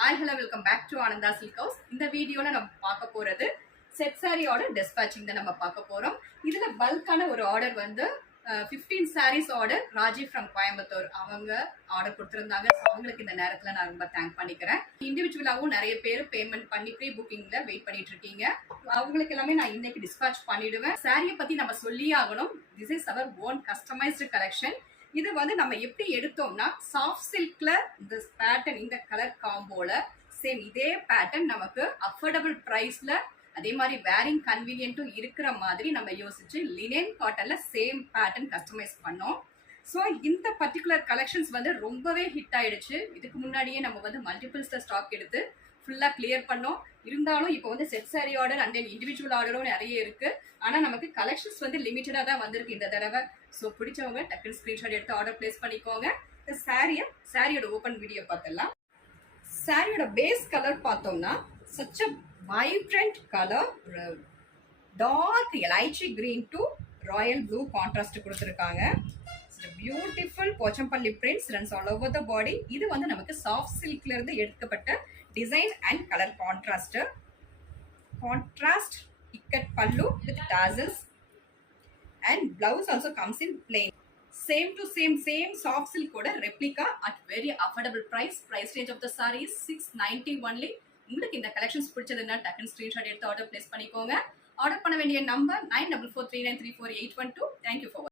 Hello, welcome back to Ananda Silk House. இந்த வீடியோல நம்ம பார்க்க போறது செட் சாரியோட டிஸ்பேச்சிங் தான் நம்ம பார்க்க போறோம். இதுல பல்கான ஒரு ஆர்டர் வந்து 15 sarees order Rajiv from Coimbatore அவங்க ஆர்டர் கொடுத்திருந்தாங்க. அவங்களுக்கு இந்த நேரத்துல நான் ரொம்ப தேங்க் பண்ணிக்கிறேன். இண்டிவிஜுவலாவும் நிறைய பேர் பேமெண்ட் பண்ணி ப்ரீ புக்கிங்ல வெயிட் பண்ணிட்டு இருக்கீங்க. அவங்களுக்கு எல்லாமே நான் இன்னைக்கு டிஸ்பேச் பண்ணிடுவேன். சாரியை பத்தி நம்ம சொல்லியே ஆகணும். This is our own customised collection. இது வந்து நம்ம எப்படி எடுத்தோம்னா சாஃப்ட் சில்க்ல இந்த பேட்டர்ன் இந்த கலர் காம்போல சேம் இதே பேட்டர்ன் நமக்கு அஃபோர்டபுள் பிரைஸ்ல அதே மாதிரி வேரிங் கன்வீனியன்ட்டும் இருக்கிற மாதிரி நம்ம யோசிச்சு லினன் காட்டன்ல சேம் பேட்டர்ன் கஸ்டமைஸ் பண்ணோம். ஸோ இந்த பர்டிகுலர் கலெக்ஷன்ஸ் வந்து ரொம்பவே ஹிட் ஆயிடுச்சு. இதுக்கு முன்னாடியே நம்ம வந்து மல்டிபிள்ஸ்ல ஸ்டாக் எடுத்து ஃபுல்லாக கிளியர் பண்ணோம். இருந்தாலும் இப்போ வந்து set sorry order and then individual ஆர்டரும் நிறைய இருக்கு. ஆனால் நமக்கு கலெக்ஷன்ஸ் வந்து லிமிட்டடாக தான் வந்திருக்கு இந்த தடவை. ஸோ பிடிச்சவங்க டக்குன்னு ஸ்க்ரீன்ஷாட் எடுத்து ஆர்டர் பிளேஸ் பண்ணிக்கோங்க. இந்த சாரியோட ஓப்பன் வீடியோ பார்த்துடலாம். சாரியோட பேஸ் கலர் பார்த்தோம்னா such a vibrant colour, dark elaichi green to royal blue contrast கொடுத்துருக்காங்க. Beautiful Pochampally prints runs all over the body. இது வந்து நமக்கு சாஃப்ட் சில்க்ல இருந்து எடுக்கப்பட்ட design and colour contrast ikat pallu with tassels and blouse also comes in plain. Same to same soft silk oda replica at very affordable price range of the saree is 690 only. உங்களுக்கு இந்த collections பிடிச்சதுன்னா டக்குன்னு screenshot எடுத்து order place பண்ணிக்கோங்க. Order பண்ண வேண்டிய number 9443934812. Thank you for watching.